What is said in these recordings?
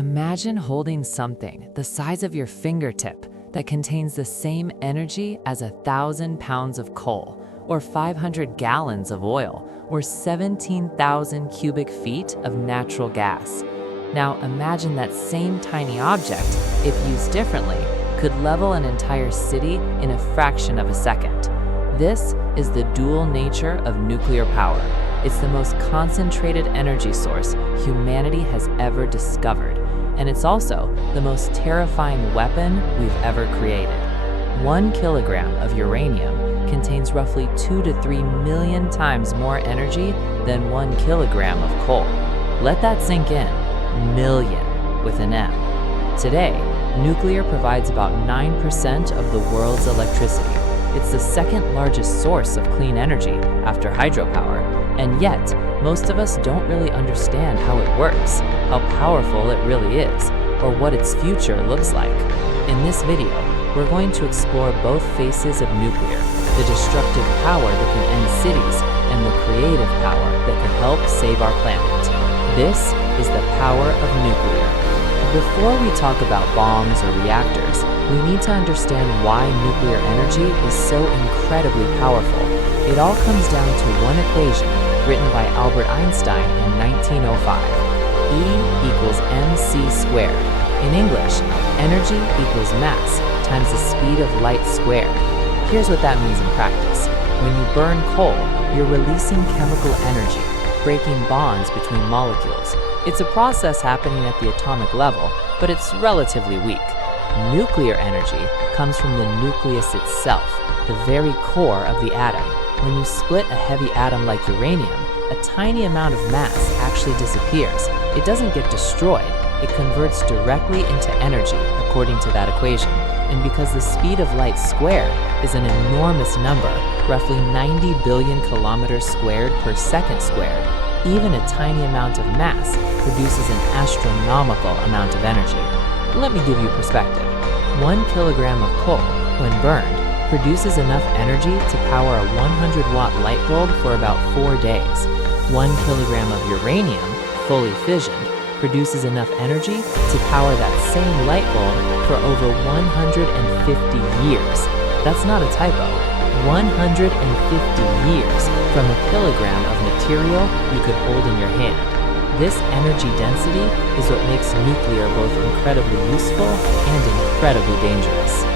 Imagine holding something the size of your fingertip that contains the same energy as 1,000 pounds of coal, or 500 gallons of oil, or 17,000 cubic feet of natural gas. Now imagine that same tiny object, if used differently, could level an entire city in a fraction of a second. This is the dual nature of nuclear power. It's the most concentrated energy source humanity has ever discovered, and it's also the most terrifying weapon we've ever created. 1 kilogram of uranium contains roughly 2 to 3 million times more energy than 1 kilogram of coal. Let that sink in. Million with an M. Today, nuclear provides about 9% of the world's electricity. It's the second largest source of clean energy after hydropower, and yet most of us don't really understand how it works, how powerful it really is, or what its future looks like. In this video, we're going to explore both faces of nuclear, the destructive power that can end cities and the creative power that can help save our planet. This is the power of nuclear. Before we talk about bombs or reactors, we need to understand why nuclear energy is so incredibly powerful. It all comes down to one equation written by Albert Einstein in 1905. E equals mc squared. In English, energy equals mass times the speed of light squared. Here's what that means in practice. When you burn coal, you're releasing chemical energy, breaking bonds between molecules. It's a process happening at the atomic level, but it's relatively weak. Nuclear energy comes from the nucleus itself, the very core of the atom. When you split a heavy atom like uranium, a tiny amount of mass actually disappears. It doesn't get destroyed, it converts directly into energy according to that equation. And because the speed of light squared is an enormous number, roughly 90 billion kilometers squared per second squared, even a tiny amount of mass produces an astronomical amount of energy. Let me give you perspective. 1 kilogram of coal, when burned, produces enough energy to power a 100-watt light bulb for about 4 days. 1 kilogram of uranium, fully fissioned, produces enough energy to power that same light bulb for over 150 years. That's not a typo. 150 years from a kilogram of material you could hold in your hand. This energy density is what makes nuclear both incredibly useful and incredibly dangerous.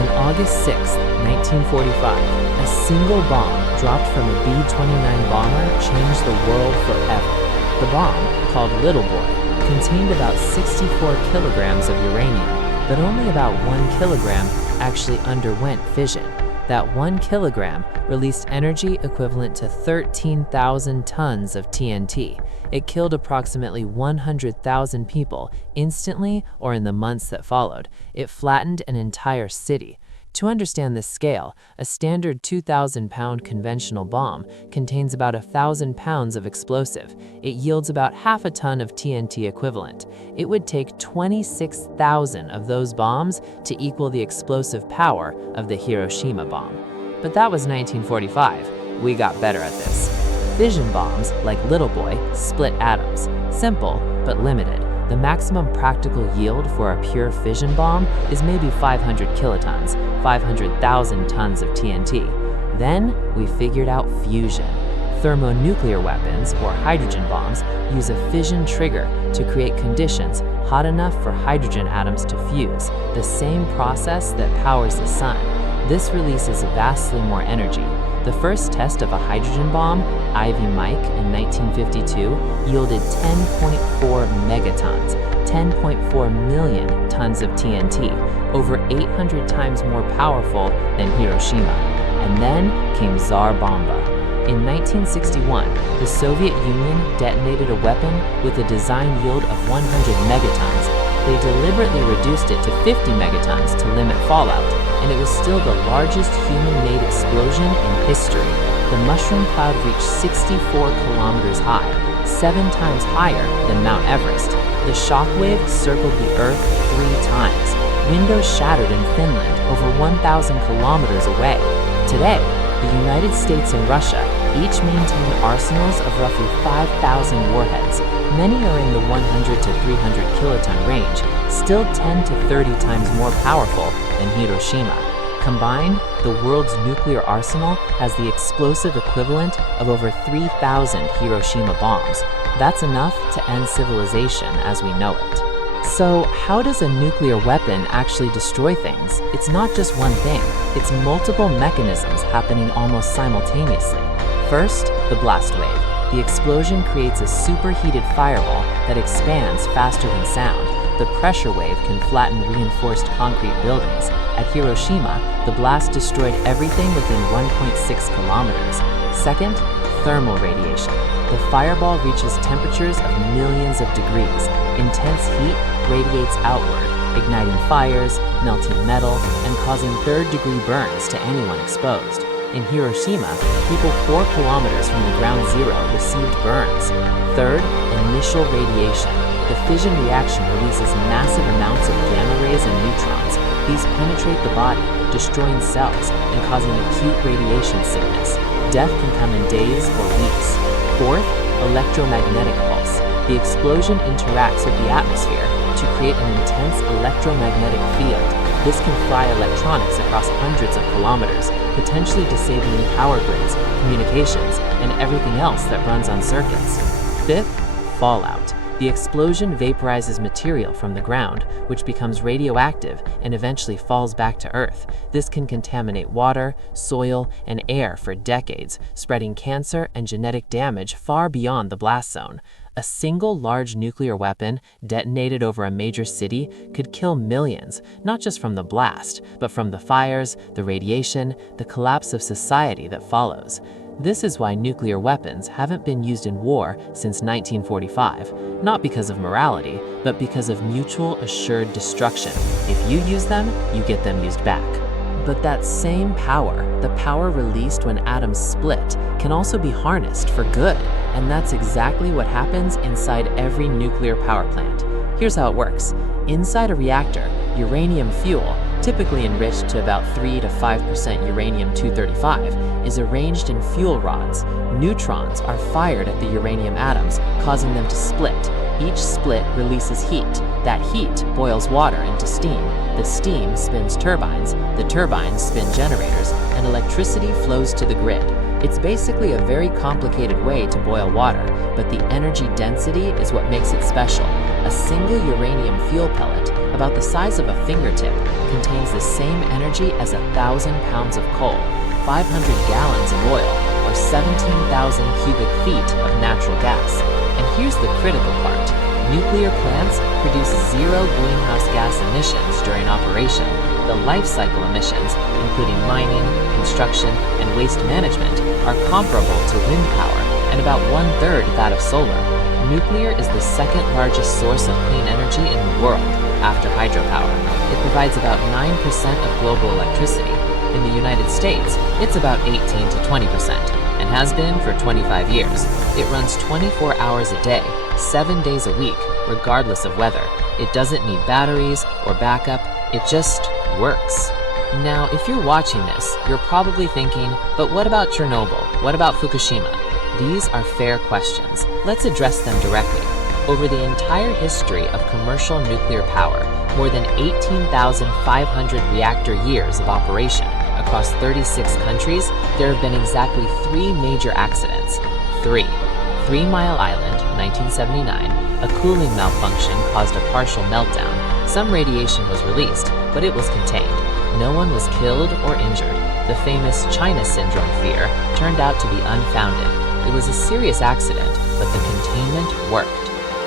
On August 6, 1945, a single bomb dropped from a B-29 bomber changed the world forever. The bomb, called Little Boy, contained about 64 kilograms of uranium, but only about 1 kilogram actually underwent fission. That 1 kilogram released energy equivalent to 13,000 tons of TNT. It killed approximately 100,000 people instantly or in the months that followed. It flattened an entire city. To understand this scale, a standard 2,000-pound conventional bomb contains about 1,000 pounds of explosive. It yields about half a ton of TNT equivalent. It would take 26,000 of those bombs to equal the explosive power of the Hiroshima bomb. But that was 1945. We got better at this. Fission bombs, like Little Boy, split atoms. Simple, but limited. The maximum practical yield for a pure fission bomb is maybe 500 kilotons, 500,000 tons of TNT. Then we figured out fusion. Thermonuclear weapons, or hydrogen bombs, use a fission trigger to create conditions hot enough for hydrogen atoms to fuse, the same process that powers the sun. This releases vastly more energy. The first test of a hydrogen bomb, Ivy Mike, in 1952, yielded 10.4 megatons, 10.4 million tons of TNT, over 800 times more powerful than Hiroshima. And then came Tsar Bomba. In 1961, the Soviet Union detonated a weapon with a design yield of 100 megatons. They deliberately reduced it to 50 megatons to limit fallout, and it was still the largest human-made explosion in history. The mushroom cloud reached 64 kilometers high, 7 times higher than Mount Everest. The shockwave circled the Earth 3 times. Windows shattered in Finland, over 1,000 kilometers away. Today, the United States and Russia each maintain arsenals of roughly 5,000 warheads. Many are in the 100 to 300 kiloton range, still 10 to 30 times more powerful than Hiroshima. Combined, the world's nuclear arsenal has the explosive equivalent of over 3,000 Hiroshima bombs. That's enough to end civilization as we know it. So, how does a nuclear weapon actually destroy things? It's not just one thing, it's multiple mechanisms happening almost simultaneously. First, the blast wave. The explosion creates a superheated fireball that expands faster than sound. The pressure wave can flatten reinforced concrete buildings. At Hiroshima, the blast destroyed everything within 1.6 kilometers. Second, thermal radiation. The fireball reaches temperatures of millions of degrees. Intense heat radiates outward, igniting fires, melting metal, and causing third-degree burns to anyone exposed. In Hiroshima, people 4 kilometers from the ground zero received burns. Third, initial radiation. The fission reaction releases massive amounts of gamma rays and neutrons. These penetrate the body, destroying cells and causing acute radiation sickness. Death can come in days or weeks. Fourth, electromagnetic pulse. The explosion interacts with the atmosphere to create an intense electromagnetic field. This can fry electronics across hundreds of kilometers, potentially disabling power grids, communications, and everything else that runs on circuits. Fifth, fallout. The explosion vaporizes material from the ground, which becomes radioactive and eventually falls back to Earth. This can contaminate water, soil, and air for decades, spreading cancer and genetic damage far beyond the blast zone. A single large nuclear weapon detonated over a major city could kill millions, not just from the blast, but from the fires, the radiation, the collapse of society that follows. This is why nuclear weapons haven't been used in war since 1945, not because of morality, but because of mutual assured destruction. If you use them, you get them used back. But that same power, the power released when atoms split, can also be harnessed for good, and that's exactly what happens inside every nuclear power plant. Here's how it works. Inside a reactor, uranium fuel, typically enriched to about 3 to 5% uranium-235, is arranged in fuel rods. Neutrons are fired at the uranium atoms, causing them to split. Each split releases heat. That heat boils water into steam. The steam spins turbines, the turbines spin generators, and electricity flows to the grid. It's basically a very complicated way to boil water, but the energy density is what makes it special. A single uranium fuel pellet, about the size of a fingertip, contains the same energy as 1,000 pounds of coal, 500 gallons of oil, or 17,000 cubic feet of natural gas. And here's the critical part. Nuclear plants produce zero greenhouse gas emissions during operation. The life cycle emissions, including mining, construction, and waste management, are comparable to wind power and about 1/3 that of solar. Nuclear is the second largest source of clean energy in the world, after hydropower. It provides about 9% of global electricity. In the United States, it's about 18 to 20%, and has been for 25 years. It runs 24 hours a day, 7 days a week, regardless of weather. It doesn't need batteries or backup, it just works. Now, if you're watching this, you're probably thinking, but what about Chernobyl? What about Fukushima? These are fair questions. Let's address them directly. Over the entire history of commercial nuclear power, more than 18,500 reactor years of operation across 36 countries, there have been exactly 3 major accidents. 3 Mile Island, 1979, a cooling malfunction caused a partial meltdown. Some radiation was released, but it was contained. No one was killed or injured. The famous China syndrome fear turned out to be unfounded. It was a serious accident, but the containment worked.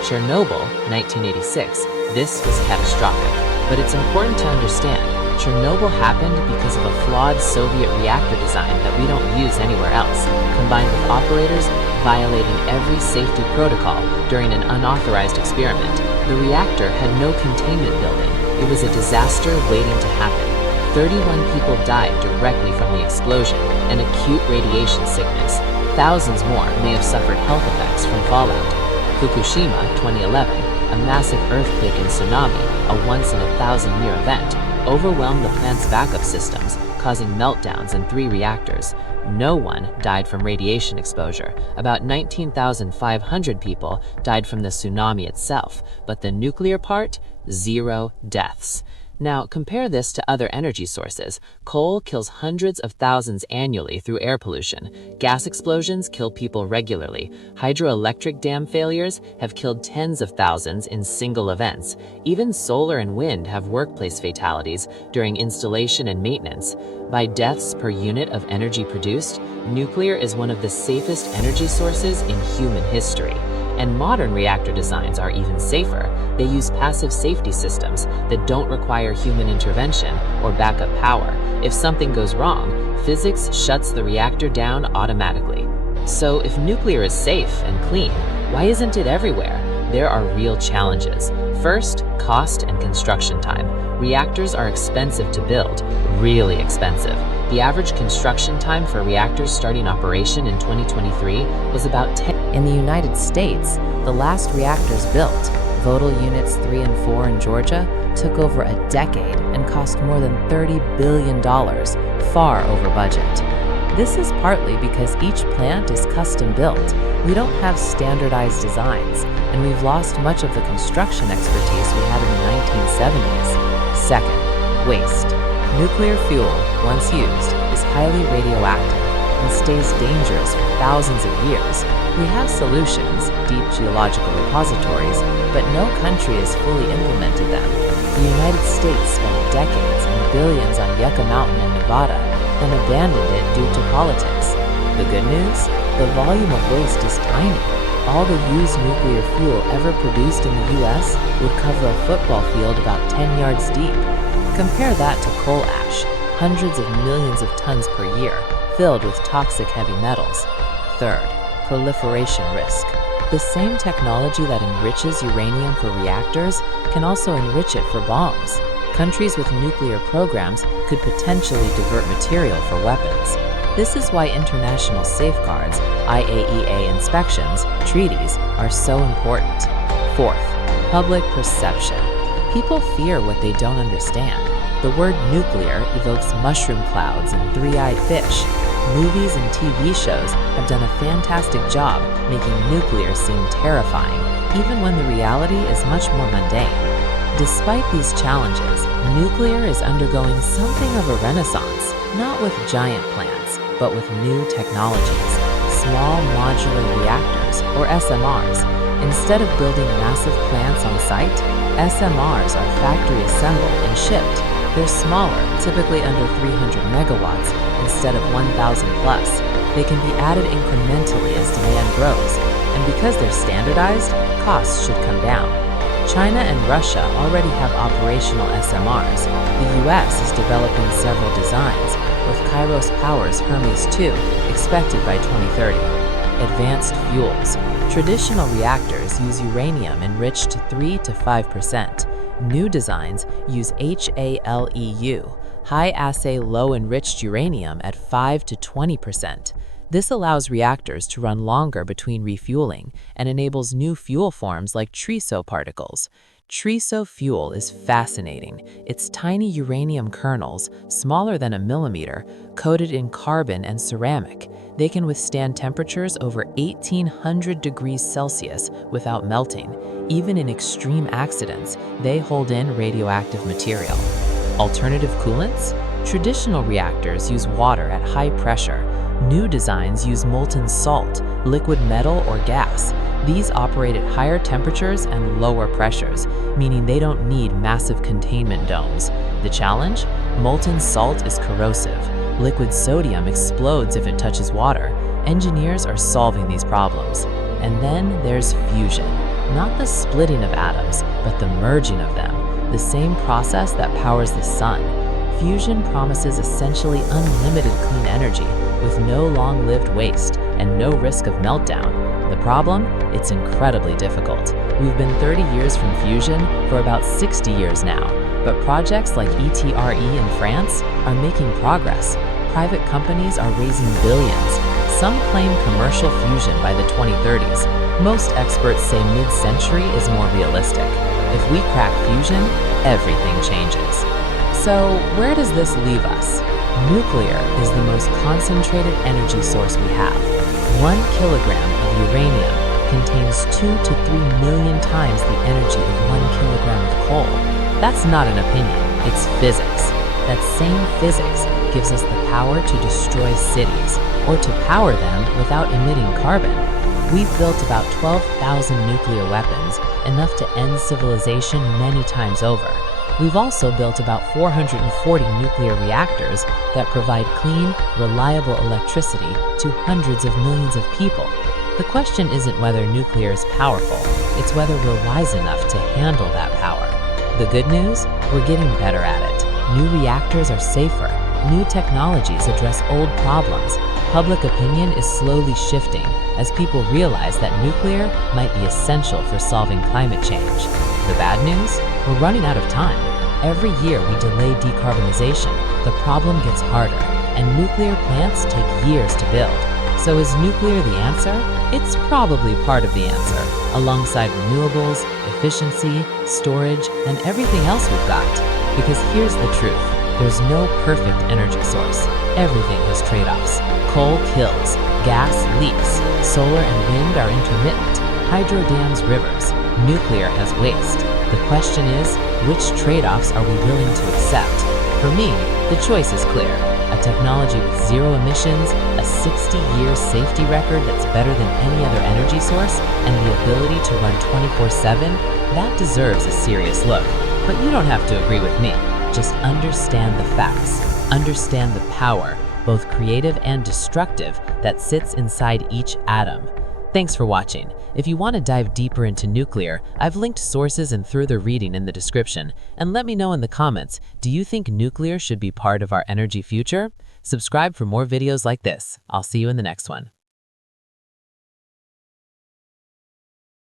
Chernobyl, 1986, this was catastrophic. But it's important to understand, Chernobyl happened because of a flawed Soviet reactor design that we don't use anywhere else, combined with operators violating every safety protocol during an unauthorized experiment. The reactor had no containment building. It was a disaster waiting to happen. 31 people died directly from the explosion and acute radiation sickness. Thousands more may have suffered health effects from fallout. Fukushima, 2011, a massive earthquake and tsunami, a once-in-a-thousand-year event, overwhelmed the plant's backup systems, causing meltdowns in 3 reactors. No one died from radiation exposure. About 19,500 people died from the tsunami itself, but the nuclear part, 0 deaths. Now, compare this to other energy sources. Coal kills hundreds of thousands annually through air pollution. Gas explosions kill people regularly. Hydroelectric dam failures have killed tens of thousands in single events. Even solar and wind have workplace fatalities during installation and maintenance. By deaths per unit of energy produced, nuclear is one of the safest energy sources in human history. And modern reactor designs are even safer. They use passive safety systems that don't require human intervention or backup power. If something goes wrong, physics shuts the reactor down automatically. So if nuclear is safe and clean, why isn't it everywhere? There are real challenges. First, cost and construction time. Reactors are expensive to build, really expensive. The average construction time for reactors starting operation in 2023 was about 10. In the United States, the last reactors built, Vogtle Units 3 and 4 in Georgia, took over a decade and cost more than $30 billion, far over budget. This is partly because each plant is custom built. We don't have standardized designs, and we've lost much of the construction expertise we had in the 1970s. Second, waste. Nuclear fuel, once used, is highly radioactive and stays dangerous for thousands of years. We have solutions, deep geological repositories, but no country has fully implemented them. The United States spent decades and billions on Yucca Mountain in Nevada, then abandoned it due to politics. The good news? The volume of waste is tiny. All the used nuclear fuel ever produced in the US would cover a football field about 10 yards deep. Compare that to coal ash, hundreds of millions of tons per year, filled with toxic heavy metals. Third, proliferation risk. The same technology that enriches uranium for reactors can also enrich it for bombs. Countries with nuclear programs could potentially divert material for weapons. This is why international safeguards, IAEA inspections, treaties are so important. Fourth, public perception. People fear what they don't understand. The word nuclear evokes mushroom clouds and three-eyed fish. Movies and TV shows have done a fantastic job making nuclear seem terrifying, even when the reality is much more mundane. Despite these challenges, nuclear is undergoing something of a renaissance, not with giant plants, but with new technologies. Small modular reactors, or SMRs. Instead of building massive plants on site, SMRs are factory assembled and shipped. They're smaller, typically under 300 megawatts instead of 1,000 plus. They can be added incrementally as demand grows, and because they're standardized, costs should come down. China and Russia already have operational SMRs. The US is developing several designs, with Kairos Power's Hermes 2 expected by 2030. Advanced fuels. Traditional reactors use uranium enriched to 3 to 5%. New designs use HALEU, high-assay low-enriched uranium at 5 to 20%. This allows reactors to run longer between refueling and enables new fuel forms like TRISO particles. TRISO fuel is fascinating. It's tiny uranium kernels, smaller than a millimeter, coated in carbon and ceramic. They can withstand temperatures over 1,800 degrees Celsius without melting. Even in extreme accidents, they hold in radioactive material. Alternative coolants? Traditional reactors use water at high pressure. New designs use molten salt, liquid metal, or gas. These operate at higher temperatures and lower pressures, meaning they don't need massive containment domes. The challenge? Molten salt is corrosive. Liquid sodium explodes if it touches water. Engineers are solving these problems. And then there's fusion. Not the splitting of atoms, but the merging of them. The same process that powers the sun. Fusion promises essentially unlimited clean energy, with no long-lived waste and no risk of meltdown. The problem? It's incredibly difficult. We've been 30 years from fusion for about 60 years now, but projects like ETRE in France are making progress. Private companies are raising billions. Some claim commercial fusion by the 2030s. Most experts say mid-century is more realistic. If we crack fusion, everything changes. So, where does this leave us? Nuclear is the most concentrated energy source we have. 1 kilogram of uranium contains 2 to 3 million times the energy of 1 kilogram of coal. That's not an opinion, it's physics. That same physics gives us the power to destroy cities, or to power them without emitting carbon. We've built about 12,000 nuclear weapons, enough to end civilization many times over. We've also built about 440 nuclear reactors that provide clean, reliable electricity to hundreds of millions of people. The question isn't whether nuclear is powerful, it's whether we're wise enough to handle that power. The good news? We're getting better at it. New reactors are safer. New technologies address old problems. Public opinion is slowly shifting as people realize that nuclear might be essential for solving climate change. The bad news? We're running out of time. Every year we delay decarbonization, the problem gets harder, and nuclear plants take years to build. So is nuclear the answer? It's probably part of the answer, alongside renewables, efficiency, storage, and everything else we've got. Because here's the truth. There's no perfect energy source. Everything has trade-offs. Coal kills, gas leaks, solar and wind are intermittent, hydro dams rivers, nuclear has waste. The question is, which trade-offs are we willing to accept? For me, the choice is clear. A technology with zero emissions, a 60-year safety record that's better than any other energy source, and the ability to run 24/7, that deserves a serious look. But you don't have to agree with me. Just understand the facts. Understand the power, both creative and destructive, that sits inside each atom. Thanks for watching. If you want to dive deeper into nuclear, I've linked sources and further reading in the description. And let me know in the comments, do you think nuclear should be part of our energy future? Subscribe for more videos like this. I'll see you in the next one.